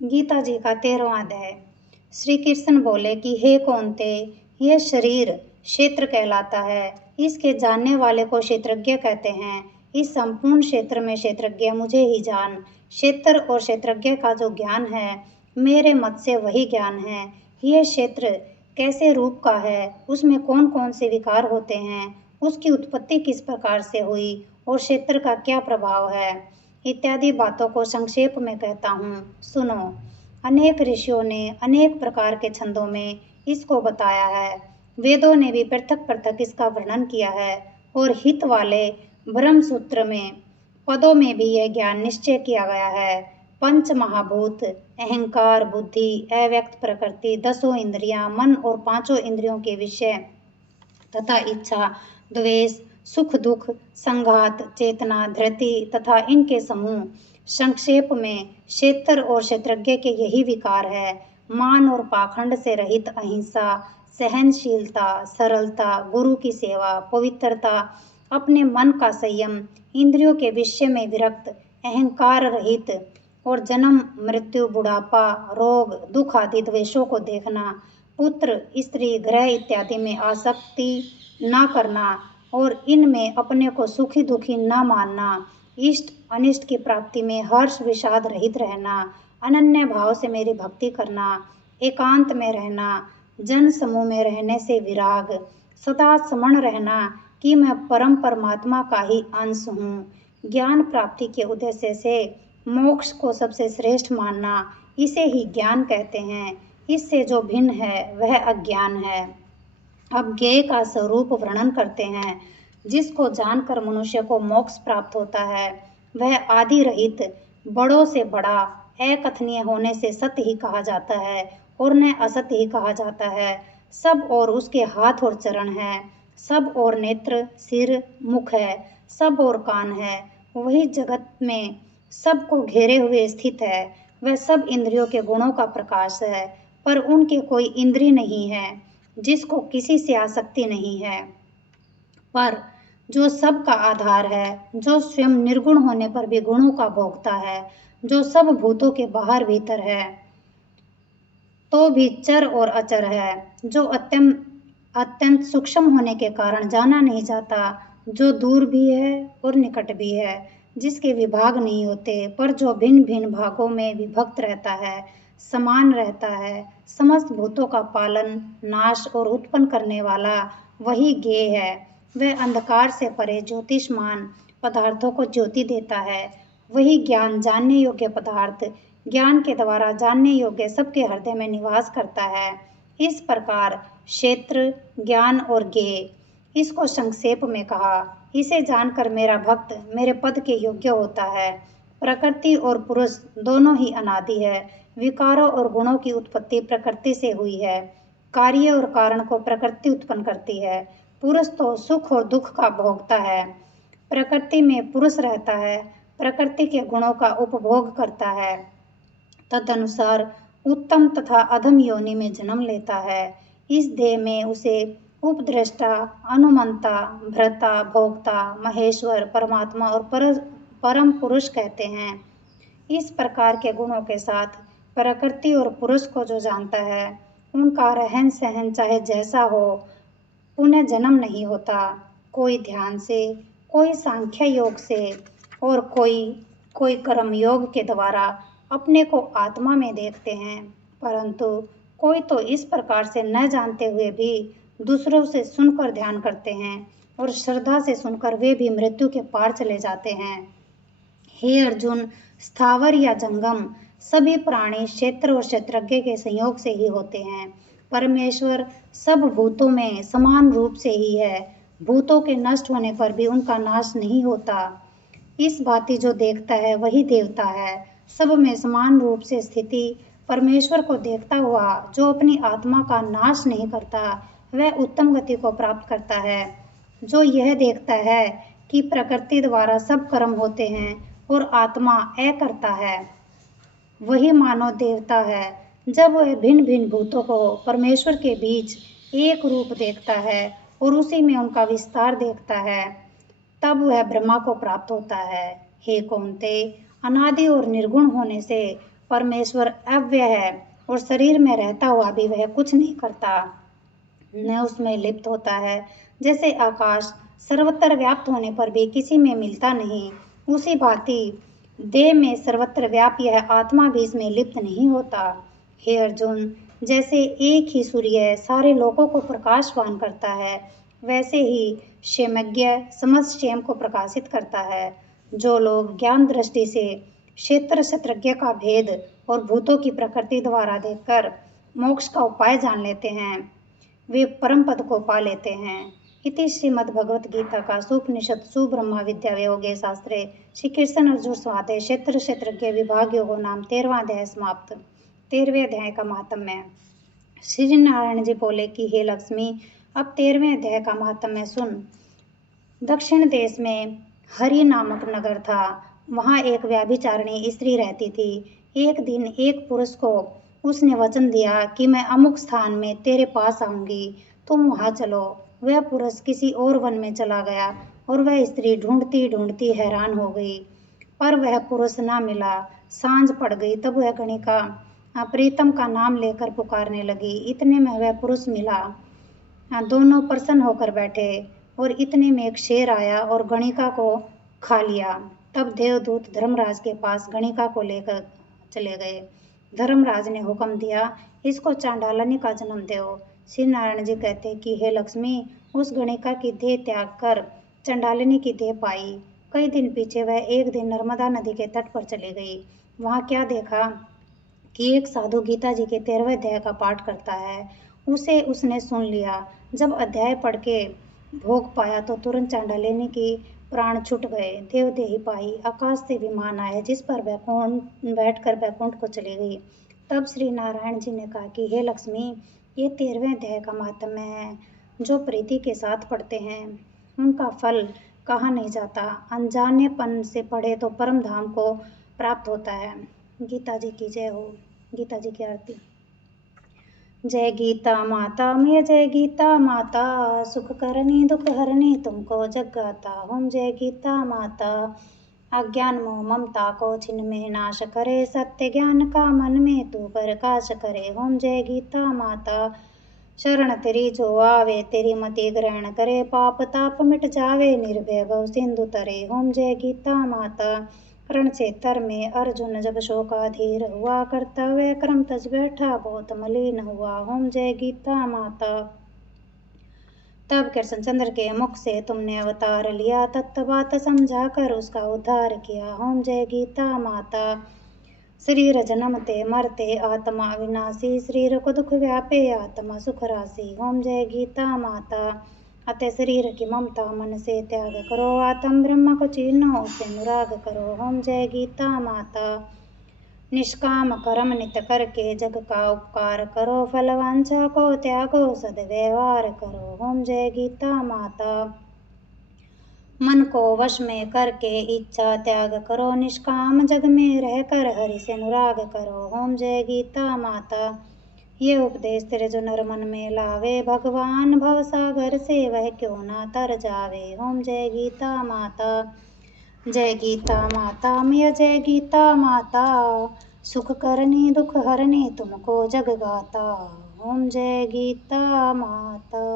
गीता जी का 13वां अध्याय। श्री कृष्ण बोले कि हे कौन्ते, यह शरीर क्षेत्र कहलाता है। इसके जानने वाले को क्षेत्रज्ञ कहते हैं। इस संपूर्ण क्षेत्र में क्षेत्रज्ञ मुझे ही जान। क्षेत्र और क्षेत्रज्ञ का जो ज्ञान है, मेरे मत से वही ज्ञान है। यह क्षेत्र कैसे रूप का है, उसमें कौन कौन से विकार होते हैं, उसकी उत्पत्ति किस प्रकार से हुई और क्षेत्र का क्या प्रभाव है, इत्यादि बातों को संक्षेप में कहता हूँ, सुनो। अनेक ऋषियों ने अनेक प्रकार के छंदों में इसको बताया है। वेदों ने भी पृथक पृथक इसका वर्णन किया है और हित वाले ब्रह्म सूत्र में पदों में भी यह ज्ञान निश्चय किया गया है। पंच महाभूत, अहंकार, बुद्धि, अव्यक्त प्रकृति, 10 इंद्रियां, मन और 5 इंद्रियों के विषय तथा इच्छा, द्वेष, सुख दुख, संघात, चेतना, धृति तथा इनके समूह, संक्षेप में क्षेत्र और क्षेत्रज्ञ के यही विकार है। मान और पाखंड से रहित अहिंसा, सहनशीलता, सरलता, गुरु की सेवा, पवित्रता, अपने मन का संयम, इंद्रियों के विषय में विरक्त, अहंकार रहित और जन्म, मृत्यु, बुढ़ापा, रोग, दुख आदि द्वेषों को देखना, पुत्र, स्त्री, ग्रह इत्यादि में आसक्ति न करना और इनमें अपने को सुखी दुखी न मानना, इष्ट अनिष्ट की प्राप्ति में हर्ष विषाद रहित रहना, अनन्य भाव से मेरी भक्ति करना, एकांत में रहना, जन समूह में रहने से विराग, सदा समण रहना कि मैं परम परमात्मा का ही अंश हूँ, ज्ञान प्राप्ति के उद्देश्य से मोक्ष को सबसे श्रेष्ठ मानना, इसे ही ज्ञान कहते हैं। इससे जो भिन्न है वह अज्ञान है। अब ज्ञेय का स्वरूप वर्णन करते हैं। जिसको जानकर मनुष्य को मोक्ष प्राप्त होता है, वह आदि रहित, बड़ों से बड़ा, अकथनीय होने से सत्य ही कहा जाता है और न असत्य ही कहा जाता है। सब और उसके हाथ और चरण है, सब और नेत्र, सिर, मुख है, सब और कान है। वही जगत में सबको घेरे हुए स्थित है। वह सब इंद्रियों के गुणों का प्रकाश है, पर उनके कोई इंद्रिय नहीं है, जिसको किसी से आसक्ति नहीं है, पर जो सब का आधार है, जो स्वयं निर्गुण होने पर भी गुणों का भोगता है, जो सब भूतों के बाहर भीतर है तो भी चर और अचर है, जो अत्यंत सूक्ष्म होने के कारण जाना नहीं जाता, जो दूर भी है और निकट भी है, जिसके विभाग नहीं होते, पर जो भिन्न भिन्न भागों में विभक्त रहता है, समान रहता है, समस्त भूतों का पालन, नाश और उत्पन्न करने वाला वही ज्ञेय है। वह अंधकार से परे ज्योतिषमान पदार्थों को ज्योति देता है। वही ज्ञान जानने योग्य पदार्थ, ज्ञान के द्वारा जानने योग्य सबके हृदय में निवास करता है। इस प्रकार क्षेत्र, ज्ञान और ज्ञेय, इसको संक्षेप में कहा। इसे जानकर मेरा भक्त मेरे पद के योग्य होता है। प्रकृति और पुरुष दोनों ही अनादि है। विकारों और गुणों की उत्पत्ति प्रकृति से हुई है। कार्य और कारण को प्रकृति उत्पन्न करती है। पुरुष तो सुख और दुख का भोगता है। प्रकृति में पुरुष रहता है, प्रकृति के गुणों का उपभोग करता है, तदनुसार उत्तम तथा अधम योनि में जन्म लेता है। इस देह में उसे उपद्रष्टा, अनुमंता, भ्रता, भोक्ता, महेश्वर, परमात्मा और परम पुरुष कहते हैं। इस प्रकार के गुणों के साथ प्रकृति और पुरुष को जो जानता है, उनका रहन सहन चाहे जैसा हो, पुनः जन्म नहीं होता। कोई ध्यान से, कोई सांख्य योग से और कोई कर्म योग के द्वारा अपने को आत्मा में देखते हैं, परंतु कोई तो इस प्रकार से न जानते हुए भी दूसरों से सुनकर ध्यान करते हैं और श्रद्धा से सुनकर वे भी मृत्यु के पार चले जाते हैं। हे अर्जुन, स्थावर या जंगम सभी प्राणी क्षेत्र और क्षेत्रज्ञ के संयोग से ही होते हैं। परमेश्वर सब भूतों में समान रूप से ही है। भूतों के नष्ट होने पर भी उनका नाश नहीं होता। इस भांति जो देखता है वही देवता है। सब में समान रूप से स्थिति परमेश्वर को देखता हुआ जो अपनी आत्मा का नाश नहीं करता, वह उत्तम गति को प्राप्त करता है। जो यह देखता है कि प्रकृति द्वारा सब कर्म होते हैं और आत्मा करता है, वही मानव देवता है। जब वह भिन्न भिन्न भूतों को परमेश्वर के बीच एक रूप देखता है और उसी में उनका विस्तार देखता है, तब वह ब्रह्मा को प्राप्त होता है। हे कौन्ते, अनादि और निर्गुण होने से परमेश्वर अव्यय है और शरीर में रहता हुआ भी वह कुछ नहीं करता, न उसमें लिप्त होता है। जैसे आकाश सर्वत्र व्याप्त होने पर भी किसी में मिलता नहीं, उसी भांति देह में सर्वत्र व्याप्त यह आत्मा भी इसमें लिप्त नहीं होता। हे अर्जुन, जैसे एक ही सूर्य सारे लोकों को प्रकाशवान करता है, वैसे ही क्षेमज्ञ समस्त क्षेम को प्रकाशित करता है। जो लोग ज्ञान दृष्टि से क्षेत्रज्ञ का भेद और भूतों की प्रकृति द्वारा देखकर मोक्ष का उपाय जान लेते हैं, वे परम पद को पा लेते हैं। इति श्रीमद्भगवत गीता का सुपनिषद सुब्रह्मा विद्या योगे शास्त्रे श्री कृष्ण अर्जुन संवादे क्षेत्रज्ञ विभाग योगो नाम 13वां अध्याय समाप्त। 13वें अध्याय का महात्म्य। श्री नारायण जी बोले कि हे लक्ष्मी, अब 13वें अध्याय का महात्म्य सुन। दक्षिण देश में हरि नामक नगर था। वहाँ एक व्यभिचारिणी स्त्री रहती थी। एक दिन एक पुरुष को उसने वचन दिया कि मैं अमुक स्थान में तेरे पास आऊंगी, तुम वहाँ चलो। वह पुरुष किसी और वन में चला गया और वह स्त्री ढूंढती ढूंढती हैरान हो गई, पर वह पुरुष ना मिला। सांझ पड़ गई, तब वह गणिका प्रीतम का नाम लेकर पुकारने लगी। इतने में वह पुरुष मिला। दोनों प्रसन्न होकर बैठे और इतने में एक शेर आया और गणिका को खा लिया। तब देवदूत धर्मराज के पास गणिका को लेकर चले गए। धर्मराज ने हुक्म दिया, इसको चांडालनी का जन्म दो। श्री नारायण जी कहते कि हे लक्ष्मी, उस गणिका की देह त्याग कर चंडालिनी की देह पाई। कई दिन पीछे वह एक दिन नर्मदा नदी के तट पर चली गई। वहाँ क्या देखा कि एक साधु गीता जी के 13वें अध्याय का पाठ करता है। उसे उसने सुन लिया। जब अध्याय पढ़ के भोग पाया तो तुरंत चांडालिनी की प्राण छूट गए। देवदेही पाई। आकाश से विमान आए जिस पर बैठकर वैकुंठ को चली गई। तब श्री नारायण जी ने कहा कि हे लक्ष्मी, ये 13वें अध्याय का महात्म्य है। जो प्रीति के साथ पढ़ते हैं उनका फल कहा नहीं जाता। अनजानेपन से पढ़े तो परम धाम को प्राप्त होता है। गीता जी की जय हो। गीता जी की आरती। जय गीता माता, मैं जय गीता माता, सुख करनी दुख हरनी तुमको जगाता हूँ। जय गीता माता, अज्ञान मोह ममता को छिन में नाश करे, सत्य ज्ञान का मन में तू प्रकाश करे। होम जय गीता माता, शरण तेरी जो आवे तेरी मति ग्रहण करे, पाप ताप मिट जावे निर्भय भव सिंधु तरे। होम जय गीता माता, रण क्षेत्र में अर्जुन जब शोकाधीर हुआ, कर्तव्य क्रम तज बैठा बहुत मलिन हुआ। होम जय गीता माता, तब कृष्णचंद्र के मुख से तुमने अवतार लिया, तत्व बात समझा कर उसका उद्धार किया। होम जय गीता माता, शरीर जन्मते मरते आत्मा विनाशी, शरीर को दुख व्यापे आत्मा सुख राशि। होम जय गीता माता, अतः शरीर की ममता मन से त्याग करो, आत्म ब्रह्म को चीनो उसे अनुराग करो। होम जय गीता माता, निष्काम कर्म नित करके जग का उपकार करो, फलवांछा को त्यागो सद्व्यवहार करो। होम जय गीता माता, मन को वश में करके इच्छा त्याग करो, निष्काम जग में रहकर हरि से अनुराग करो। होम जय गीता माता, ये उपदेश तेरे जो नर मन में लावे, भगवान भव सागर से वह क्यों ना तर जावे। होम जय गीता माता, जय गीता माता, मैं जय गीता माता, सुख करनी दुख हरनी तुमको जग गाता। ओम जय गीता माता।